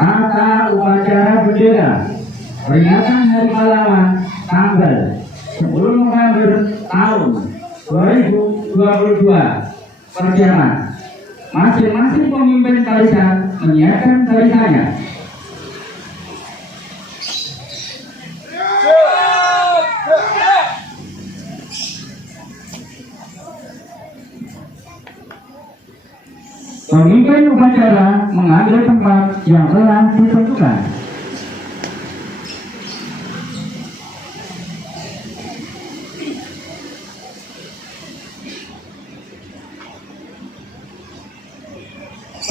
Tata upacara bendera peringatan Hari Pahlawan tanggal 10 November tahun 2022. Persiapan. Masing-masing pemimpin barisan menyiapkan barisannya. Pemimpin upacara mengambil tempat yang telah ditentukan.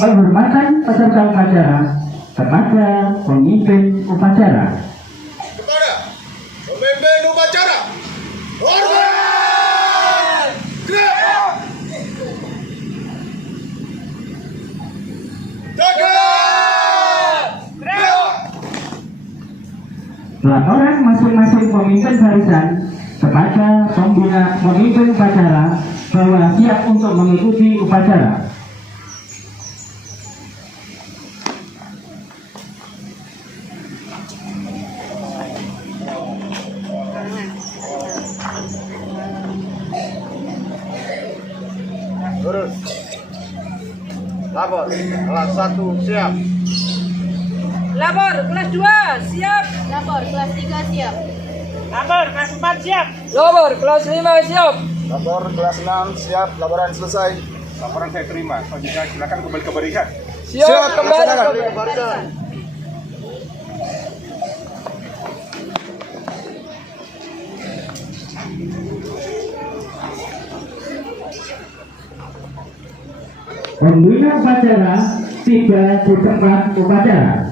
Penghormatan peserta upacara kepada pemimpin upacara. Kepada pemimpin upacara, hormat! Gerak! Tegak! Gerak! Laporan masing-masing pemimpin barisan kepada pembina pemimpin upacara bahwa siap untuk mengikuti upacara. Lurus. Lapor, kelas 1 siap. Lapor kelas 2 siap. Lapor kelas 3 siap. Lapor kelas 4 siap. Lapor kelas 5 siap. Lapor kelas 6 siap. Laporan selesai. Laporan saya terima. Selanjutnya silakan kembali ke barisan. Siap kembali laksanakan. ke barisan. Pembina upacara tiba di tempat upacara.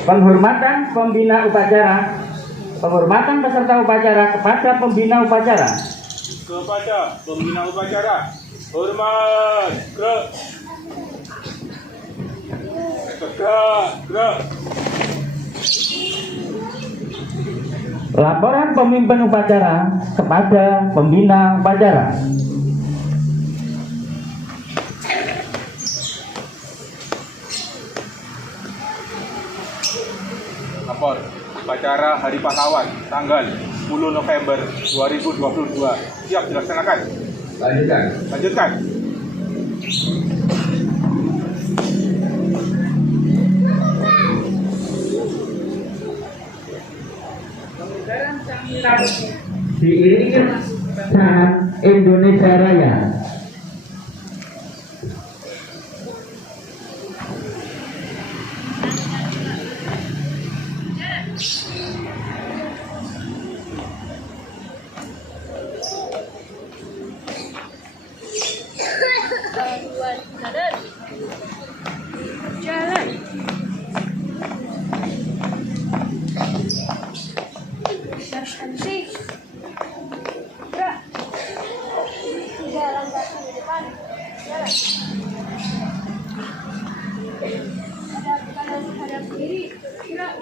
Penghormatan pembina upacara, penghormatan peserta upacara kepada pembina upacara. Kepada pembina upacara, hormat, gerak. Tegak, gerak. Laporan pemimpin upacara kepada pembina upacara. Lapor upacara Hari Pahlawan tanggal 10 November 2022 siap dilaksanakan. Lanjutkan. Pengibaran camilan diiringi saat Indonesia Raya. Jalan. Cantik. Gerak. 3 langkah ke depan. Jalan. Hadap kanan, hadap kiri. Gerak.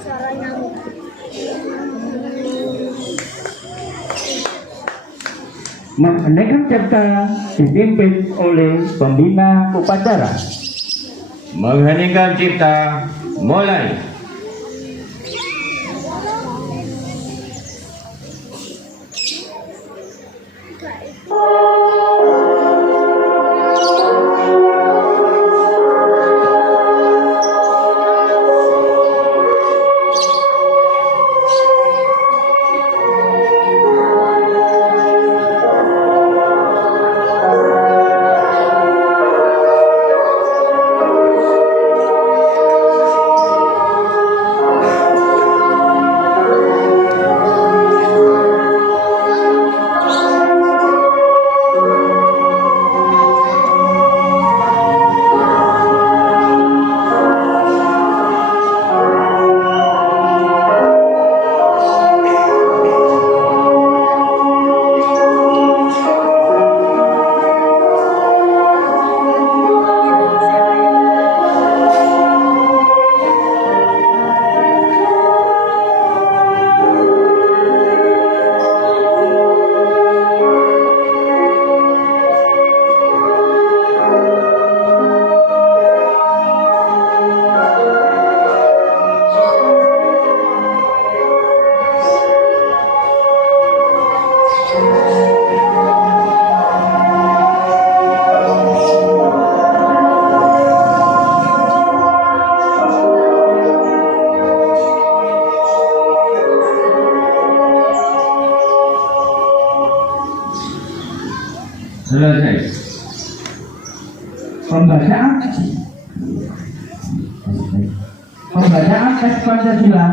Suara nyamuk. Menaikkan cipta dipimpin oleh pembina upacara. Mengheningkan cipta, mulai. Selesai. Pembacaan teks Pancasila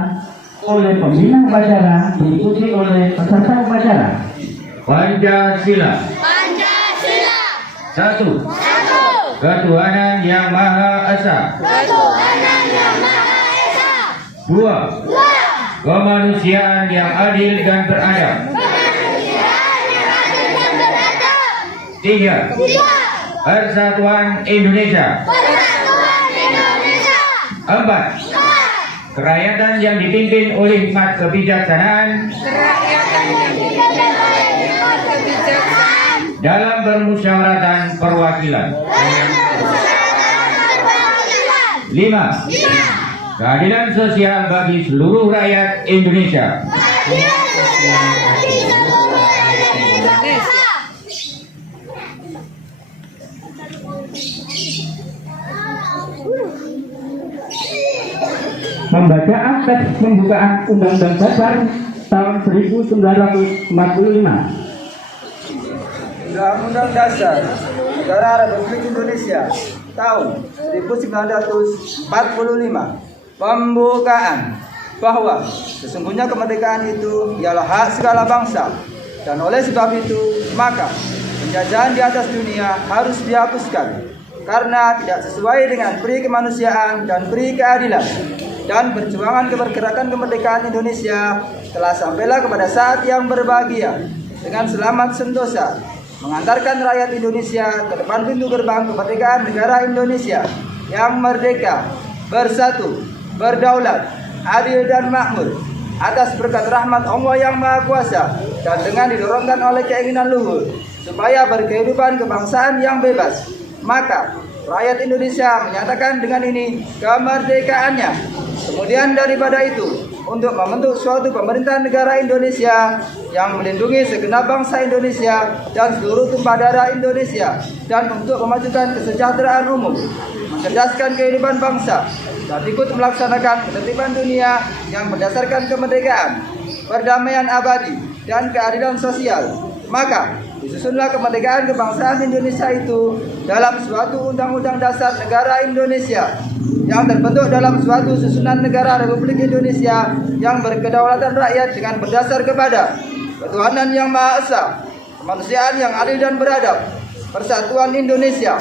oleh pembina upacara diikuti oleh peserta upacara. Pancasila. Pancasila. 1. Ketuhanan Yang Maha Esa. Ketuhanan Yang Maha Esa. 2. Kemanusiaan yang adil dan beradab. Kemanusiaan yang adil dan beradab. 3. Persatuan Indonesia. Persatuan Indonesia. 4. Kerakyatan yang dipimpin oleh hikmat kebijaksanaan Kerakyatan yang dipimpin oleh hikmat kebijaksanaan. dalam permusyawaratan perwakilan. 5. Keadilan sosial bagi seluruh rakyat Indonesia. Keadilan sosial bagi seluruh rakyat Indonesia. Pembacaan teks pembukaan Undang-Undang Dasar tahun 1945. Undang-Undang Dasar Negara Republik Indonesia tahun 1945 pembukaan bahwa sesungguhnya kemerdekaan itu ialah hak segala bangsa, dan oleh sebab itu maka penjajahan di atas dunia harus dihapuskan karena tidak sesuai dengan peri kemanusiaan dan peri keadilan, dan perjuangan kebergerakan kemerdekaan Indonesia telah sampailah kepada saat yang berbahagia dengan selamat sentosa mengantarkan rakyat Indonesia ke depan pintu gerbang kemerdekaan negara Indonesia yang merdeka, bersatu, berdaulat, adil dan makmur atas berkat rahmat Allah yang Maha Kuasa, dan dengan didorongkan oleh keinginan luhur supaya berkehidupan kebangsaan yang bebas, maka rakyat Indonesia menyatakan dengan ini kemerdekaannya. Kemudian daripada itu, untuk membentuk suatu pemerintahan negara Indonesia yang melindungi segenap bangsa Indonesia dan seluruh tumpah darah Indonesia, dan untuk memajukan kesejahteraan umum, mencerdaskan kehidupan bangsa, dan ikut melaksanakan ketertiban dunia yang berdasarkan kemerdekaan, perdamaian abadi, dan keadilan sosial, maka disusunlah kemerdekaan kebangsaan Indonesia itu dalam suatu undang-undang dasar negara Indonesia yang terbentuk dalam suatu susunan negara Republik Indonesia yang berkedaulatan rakyat dengan berdasar kepada ketuhanan yang Maha Esa, kemanusiaan yang adil dan beradab, persatuan Indonesia,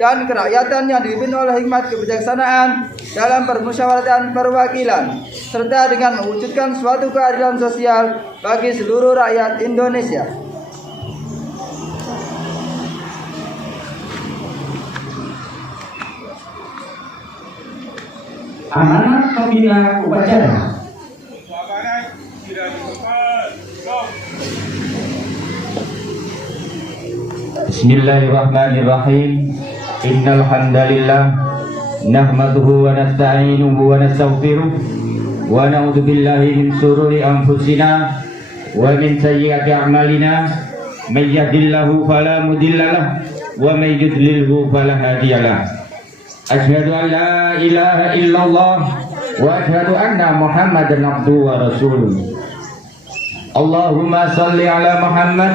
dan kerakyatan yang dipimpin oleh hikmat kebijaksanaan dalam permusyawaratan perwakilan, serta dengan mewujudkan suatu keadilan sosial bagi seluruh rakyat Indonesia. amanat pembina upacara. Makanan tidak ditukar. Stop. Bismillahirrahmanirrahim. Innal hamdalillah nahmaduhu wa nasta'inuhu wa nastaghfiruh wa na'udzu billahi min shururi anfusina wa min sayyiati a'malina. May yahdihillahu fala mudhillalah wa may yudlilhu fala hadiyalah. Asyhadu an la ilaha illallah wa asyhadu anna Muhammadan abduhu wa rasuluh. Allahumma shalli ala Muhammad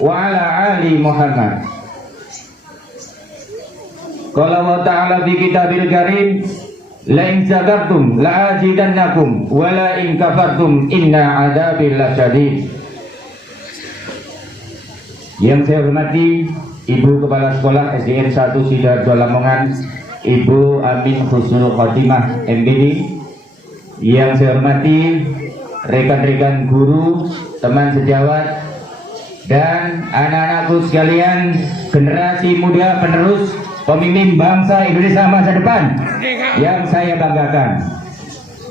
wa ala ali Muhammad. Qala Allah ta'ala fi kitabil karim, la in syakartum la azidannakum wa la in kafartum inna adzabi lasyadid. Yang saya hormati Ibu Kepala Sekolah SDN 1 Sidoarjo Lamongan, Ibu Amin Husnul Khotimah MPD. Yang saya hormati rekan-rekan guru, teman sejawat, dan anak-anakku sekalian, generasi muda penerus pemimpin bangsa Indonesia masa depan yang saya banggakan.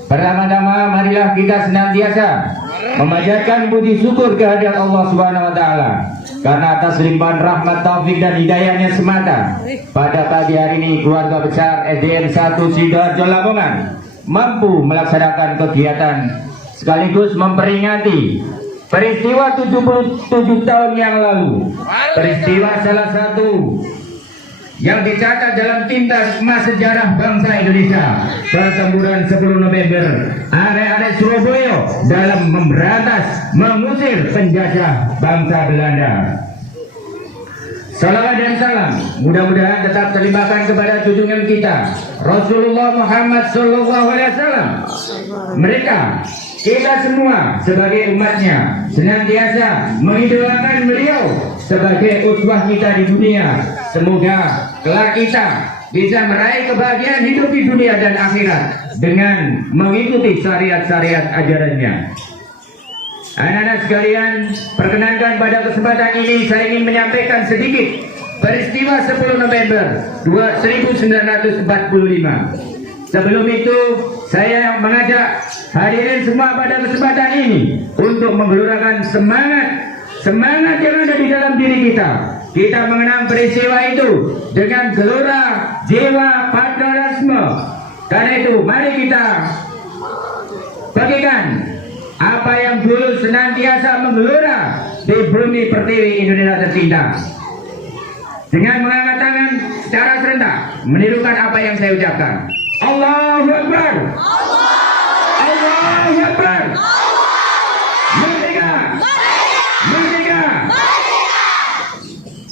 Pertama-tama marilah kita senantiasa memanjatkan puji syukur kehadirat Allah Subhanahu wa taala karena atas limpahan rahmat, taufik dan hidayahnya semata pada pagi hari ini keluarga besar SDN 1 Sidoarjo Lamongan mampu melaksanakan kegiatan sekaligus memperingati peristiwa 77 tahun yang lalu, peristiwa salah satu yang dicatat dalam tinta emas sejarah bangsa Indonesia, pertempuran 10 November arek-arek Surabaya dalam memberantas mengusir penjajah bangsa Belanda. Salawat dan salam mudah-mudahan tetap terlimpahkan kepada junjungan kita Rasulullah Muhammad SAW. Mereka, kita semua sebagai umatnya senantiasa mengidolakan beliau sebagai uswah kita di dunia. Semoga kelak kita bisa meraih kebahagiaan hidup di dunia dan akhirat dengan mengikuti syariat-syariat ajarannya. Anak-anak sekalian, perkenankan pada kesempatan ini saya ingin menyampaikan sedikit peristiwa 10 November 1945. Sebelum itu, saya mengajak hadirin semua pada kesempatan ini untuk menggelurakan semangat yang ada di dalam diri kita. Kita mengenang peristiwa itu dengan gelora jiwa patriotisme. Karena itu, mari kita bagikan apa yang dulu senantiasa menggelora di bumi pertiwi Indonesia tercinta. Dengan mengangkat tangan secara serentak, menirukan apa yang saya ucapkan. Allahu Akbar. Allahu Akbar. Merdeka. Merdeka.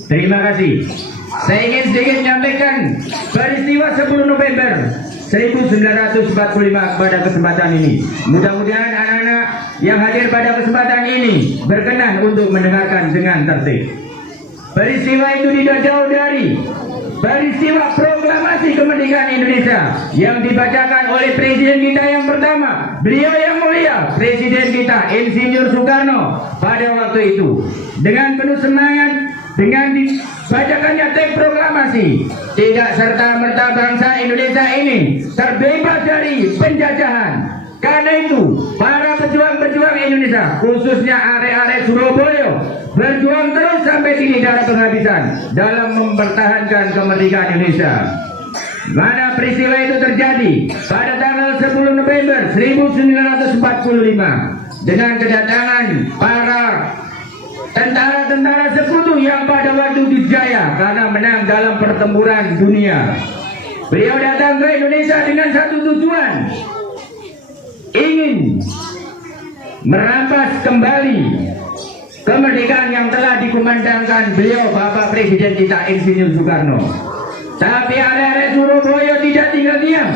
Terima kasih. Saya ingin sedikit menyampaikan peristiwa 10 November 1945 pada kesempatan ini. Mudah-mudahan anak-anak yang hadir pada kesempatan ini berkenan untuk mendengarkan dengan tertib. Peristiwa itu tidak jauh dari peristiwa proklamasi kemerdekaan Indonesia yang dibacakan oleh Presiden kita yang pertama, beliau yang mulia, Presiden kita Insinyur Soekarno pada waktu itu. Dengan penuh semangat, dengan dibacakannya teks proklamasi, tidak serta-merta bangsa Indonesia ini terbebas dari penjajahan. Karena itu, para pejuang-pejuang Indonesia, khususnya arek-arek Surabaya, berjuang terus sampai titik darah penghabisan dalam mempertahankan kemerdekaan Indonesia. Mana peristiwa itu terjadi pada tanggal 10 November 1945 dengan kedatangan para tentara-tentara sekutu yang pada waktu itu jaya karena menang dalam pertempuran dunia. Beliau datang ke Indonesia dengan satu tujuan, ingin merampas kembali kemerdekaan yang telah dikumandangkan beliau Bapak Presiden kita Insinyur Soekarno. Tapi arek-arek Surabaya tidak tinggal diam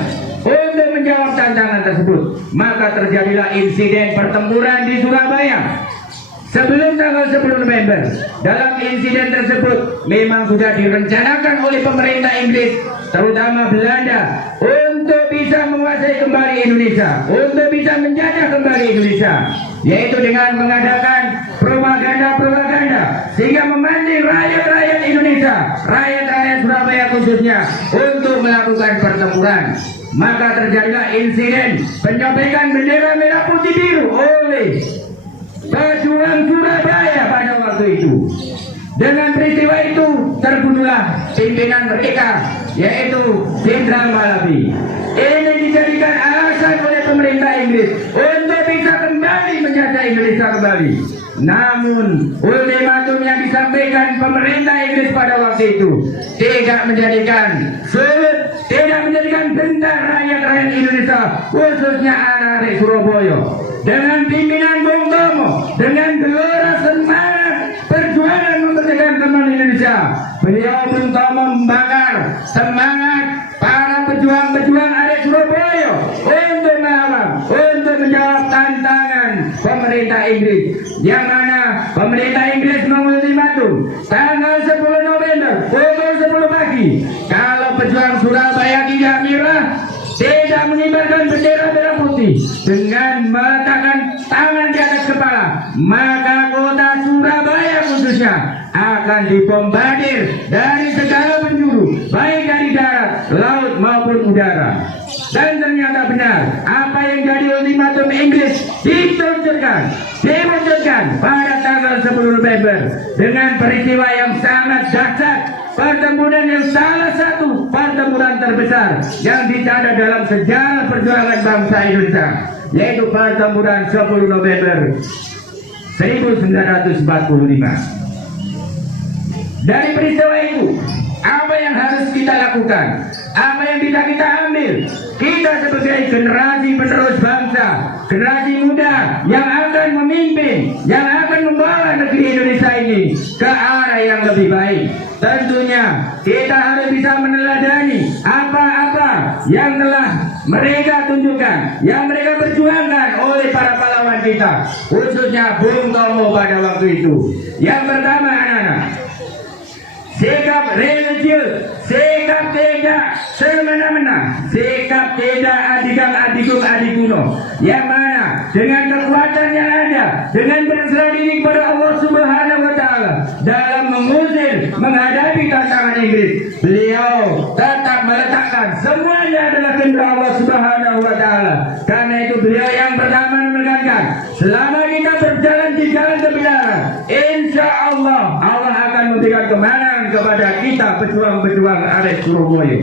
untuk menjawab tantangan tersebut. Maka terjadilah insiden pertempuran di Surabaya sebelum tanggal 10 November. Dalam insiden tersebut memang sudah direncanakan oleh pemerintah Inggris, terutama Belanda, untuk bisa menguasai kembali Indonesia, untuk bisa menjajah kembali Indonesia, yaitu dengan mengadakan propaganda sehingga memancing rakyat-rakyat Indonesia, rakyat-rakyat wilayah Surabaya khususnya untuk melakukan pertempuran. Maka terjadilah insiden penyobekan bendera merah putih biru oleh pejuang Surabaya pada waktu itu. Dengan peristiwa itu terbunuhlah pimpinan mereka, yaitu Jenderal Malabi. Ini dijadikan alasan oleh pemerintah Inggris untuk bisa kembali menjajah Indonesia kembali. Namun ultimatum yang disampaikan pemerintah Inggris pada waktu itu tidak menjadikan bentar rakyat Indonesia, khususnya anak-anak Surabaya, dengan pimpinan Bung Tomo, dengan gelora semangat perjuangan memerdekakan kembali Indonesia. Beliau Bung Tomo membakar semangat para pejuang-pejuang anak Surabaya untuk melawan, untuk menjawab tantangan pemerintah Inggris, yang mana pemerintah Inggris mengultimatum tanggal 10 November pukul 10 pagi, kalau pejuang Surabaya tidak menyerah, tidak mengibarkan bendera merah putih dengan meletakkan tangan di atas kepala, maka kota Surabaya khususnya akan dibombardir dari segala penjuru, baik dari darat, laut maupun udara. Dan ternyata benar apa yang jadi ultimatum Inggris diwujudkan pada tanggal 10 November dengan peristiwa yang sangat dahsyat, pertempuran yang salah satu pertempuran terbesar yang dicatat dalam sejarah perjuangan bangsa Indonesia, yaitu pertempuran 10 November 1945. Dari peristiwa itu, apa yang harus kita lakukan? Apa yang bisa kita ambil? Kita sebagai generasi penerus bangsa, generasi muda yang akan memimpin, yang akan membawa negeri Indonesia ini ke arah yang lebih baik. Tentunya kita harus bisa meneladani apa-apa yang telah mereka tunjukkan, yang mereka perjuangkan oleh para pahlawan kita, khususnya Bung Tomo pada waktu itu. Yang pertama, anak-anak, sikap religius, sikap tidak semena-mena, sikap tidak adigang-adigung adikuno, yang mana dengan kekuatan yang ada, dengan berserah diri kepada Allah Subhanahu wa Ta'ala dalam mengusir, menghadapi tantangan Inggris, beliau tetap meletakkan semuanya adalah kehendak Allah Subhanahu wa Ta'ala. Karena itu beliau yang pertama menekankan, selama kita berjalan di jalan kebenaran, insya Allah Allah akan memberikan kemenangan kepada kita pejuang-pejuang arek Surabaya.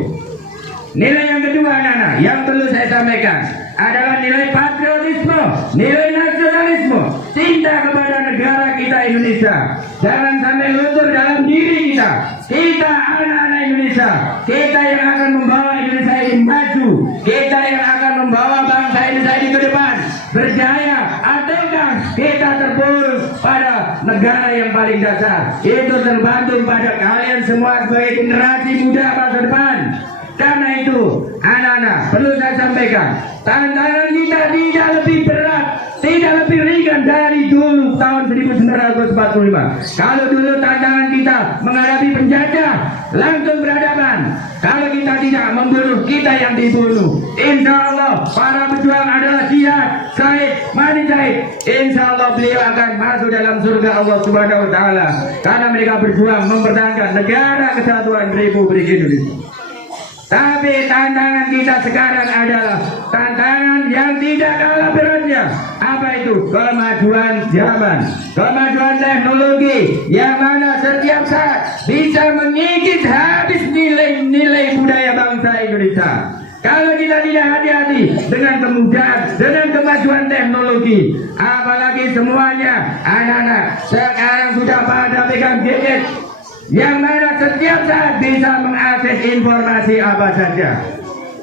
Nilai yang kedua, anak-anak, yang perlu saya sampaikan adalah nilai patriotisme, nilai nasionalisme, cinta kepada negara kita Indonesia. Jangan sampai luntur dalam diri kita. Kita anak-anak Indonesia, kita yang akan membawa Indonesia ini maju, kita yang akan membawa bangsa Indonesia ini ke depan berjaya, ataukah kita terpuruk pada negara yang paling dasar. Itu tergantung pada kalian semua sebagai generasi muda masa depan. Karena itu, anak-anak, perlu saya sampaikan, tantangan kita tidak lebih berat, tidak lebih ringan dari dulu tahun 1945. Kalau dulu tantangan kita menghadapi penjajah, langsung berhadapan. Kalau kita tidak membunuh, kita yang dibunuh. Insya Allah para pejuang adalah Syihad, Said, Mani Said. Insya Allah beliau akan masuk dalam surga Allah Subhanahu wa Ta'ala, karena mereka berjuang mempertahankan negara kesatuan Republik Indonesia. Tapi tantangan kita sekarang adalah tantangan yang tidak kalah beratnya. Apa itu? Kemajuan zaman, kemajuan teknologi, yang mana setiap saat bisa mengikis habis nilai-nilai budaya bangsa Indonesia. Kalau kita tidak hati-hati dengan kemudahan, dengan kemajuan teknologi, apalagi semuanya anak-anak sekarang sudah pada pegang gadget, yang mana setiap saat bisa mengakses informasi apa saja,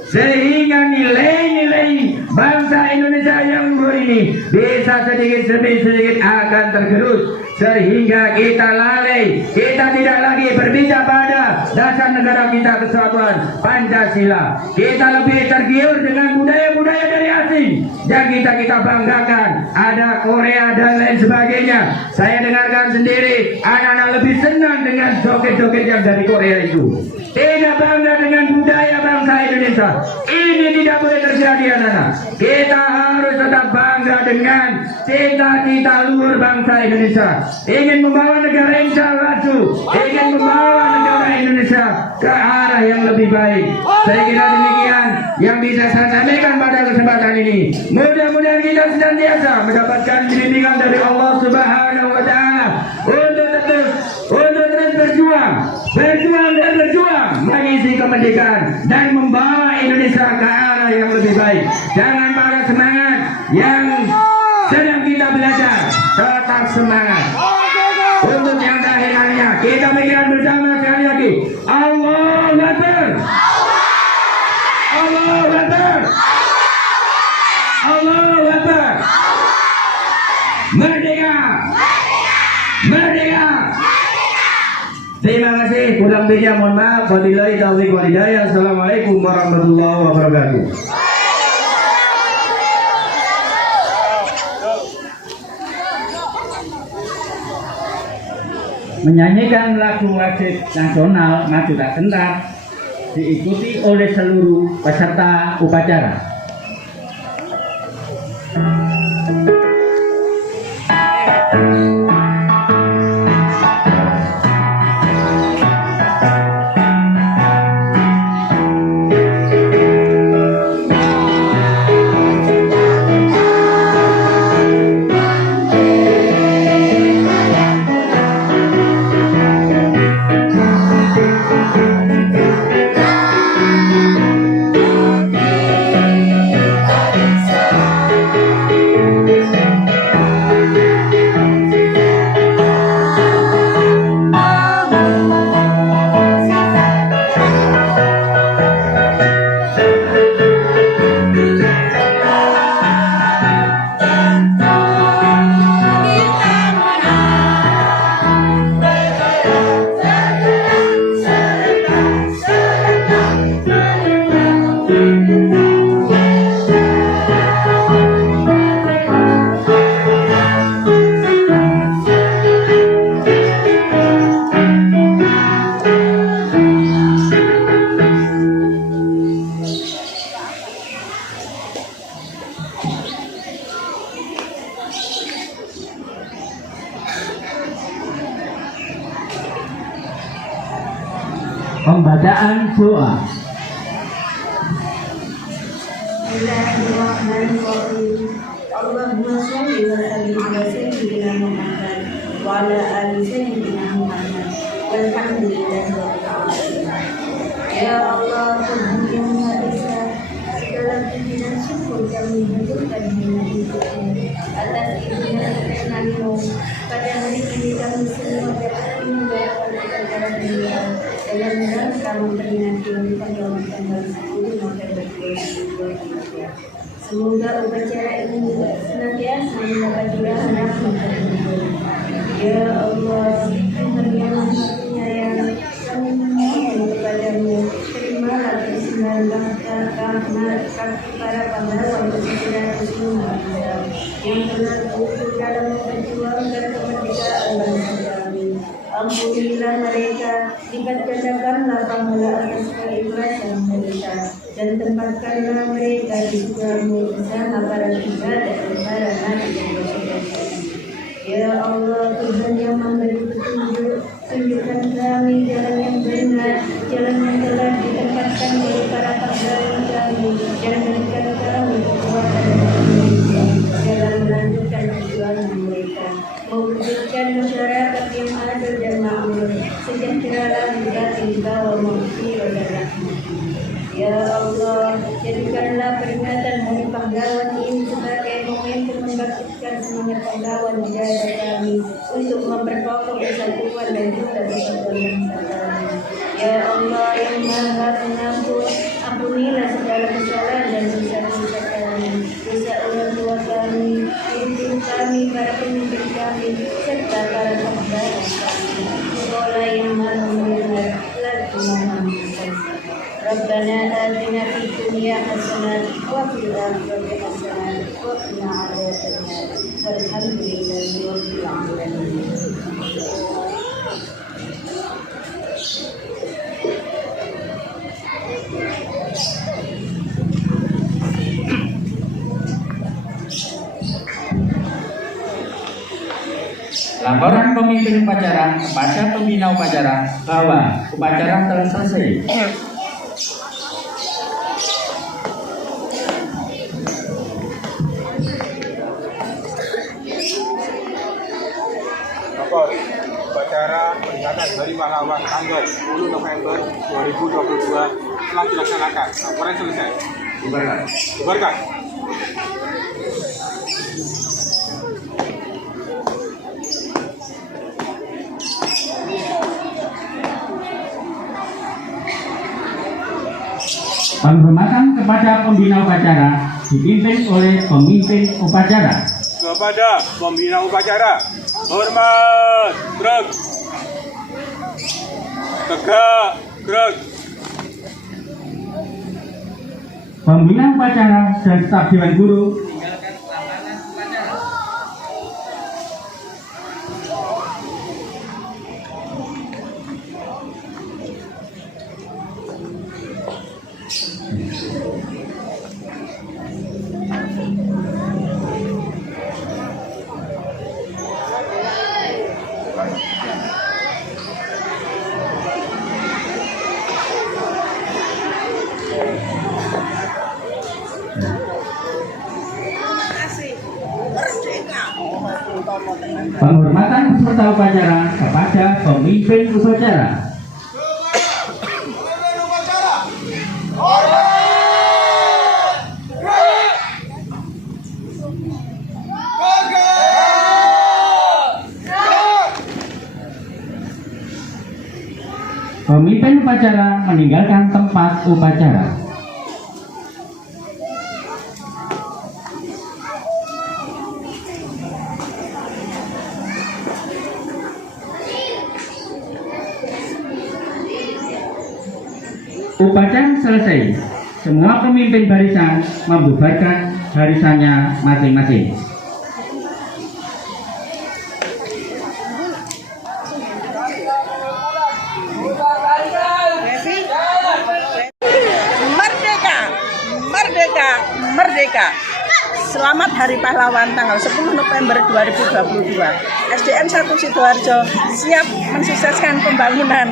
sehingga nilai-nilai bangsa Indonesia yang luhur ini bisa sedikit demi sedikit akan tergerus, sehingga kita lalai, kita tidak lagi berbicara pada dasar negara kita kesatuan Pancasila. Kita lebih tergiur dengan budaya-budaya dari asing yang kita banggakan, ada Korea dan lain sebagainya. Saya dengarkan sendiri, anak-anak lebih senang dengan joget-joget yang dari Korea itu, tidak bangga dengan budaya bangsa Indonesia. Ini tidak boleh terjadi, anak-anak. Kita harus tetap bangga dengan cita-cita luhur bangsa Indonesia, ingin membawa negara insya maju, ingin membawa negara Indonesia ke arah yang lebih baik. Saya kira demikian yang bisa saya sampaikan pada kesempatan ini. Mudah-mudahan kita senantiasa mendapatkan bimbingan dari Allah Subhanahu wa Ta'ala untuk terus berjuang dan berjuang mengisi kemerdekaan dan membawa Indonesia ke arah yang lebih baik. Jangan para semangat yang sedang kita belajar, tetap semangat. Untuk yang terakhir kalinya, kita pikirkan bersama sekali lagi. Allahu Akbar. Allahu Akbar. Allahu Akbar. Merdeka. Merdeka. Terima kasih. Kurang lebihnya mohon maaf. Wabillahi taufiq wal hidayah. Assalamualaikum warahmatullahi wabarakatuh. Menyanyikan lagu wajib nasional Maju Tak Gentar diikuti oleh seluruh peserta upacara. Pembacaan doa. Bismillahirrahmanirrahim. Allahumma sholli wa sallim ala sayyidina Muhammad wa ala ali sayyidina Muhammad. Walhamdulillahi rabbil alamin. Ya Allah, Tuhan yang Maha Esa, segala puji dan syukur kami haturkan atas izin dan kesenangan-Mu. Pada hari ini kami semua dapat menjalankan acara dunia dalam rangka memperingati tanggal 10 November 2023. Semoga upacara ini senantiasa mendapat rahmat dari Ya Allah, Tuhan yang Maha Penyayang, kami memohon kepadamu, terimalah kesembahan bangsa kami para pahlawan kesejarah yang telah gugur dalam memperjuangkan kemerdekaan bangsa kami. Ampunilah mereka, lipat gandakanlah pahala atas keikhlasan mereka, dan tempatkanlah mereka di surgamu bersama para syuhada dan para nabi yang bersyuhada. Ya Allah, Tuhan yang memberi petunjuk, tunjukkan kami jalan yang benar, jalan yang telah ditempatkan oleh para pahlawan kami, dan berikan kami kekuatan dalam melanjutkan perjuangan mereka, mewujudkan masyarakat yang adil dan makmur, sejahtera di batin bawah maghfirah dan rahmat. Ya Allah, jadikanlah peringatan Hari Pahlawan ini sebagai momentum membangkitkan semangat pahlawan di daerah kami untuk memperkokoh persatuan dan juga persatuan bangsa kami. Ya Allah yang Maha Pengampun, ampunilah segala kesalahan dan dosa-dosa kami, dosa orang tua kami, ibu kami, para pemimpin kami, serta para pahlawan kami. Sekolah yang Maha Mendengar, lagu Muhammad. Rabbana atina fid dunya hasanah wa fil akhirati hasanah wa qina adzabannar. Walhamdulillahi rabbil alamin. Laporan pemimpin upacara kepada pembina upacara bahwa upacara telah selesai. Lapor upacara peringatan Hari Pahlawan tanggal 10 November 2022 telah dilaksanakan. Laporan selesai. Bubarkan. Penghormatan kepada pembina upacara dipimpin oleh pemimpin upacara. Kepada pembina upacara, hormat, gerak, tegak, gerak. Pembina upacara dan staf Dewan Guru penghormatan peserta upacara kepada pemimpin upacara. Pemimpin upacara meninggalkan tempat upacara. Upacara selesai. Semua pemimpin barisan membubarkan barisannya masing-masing. Merdeka, merdeka, merdeka. Selamat Hari Pahlawan tanggal 10 November 2022. SDN 1 Sidoarjo siap mensukseskan pembangunan.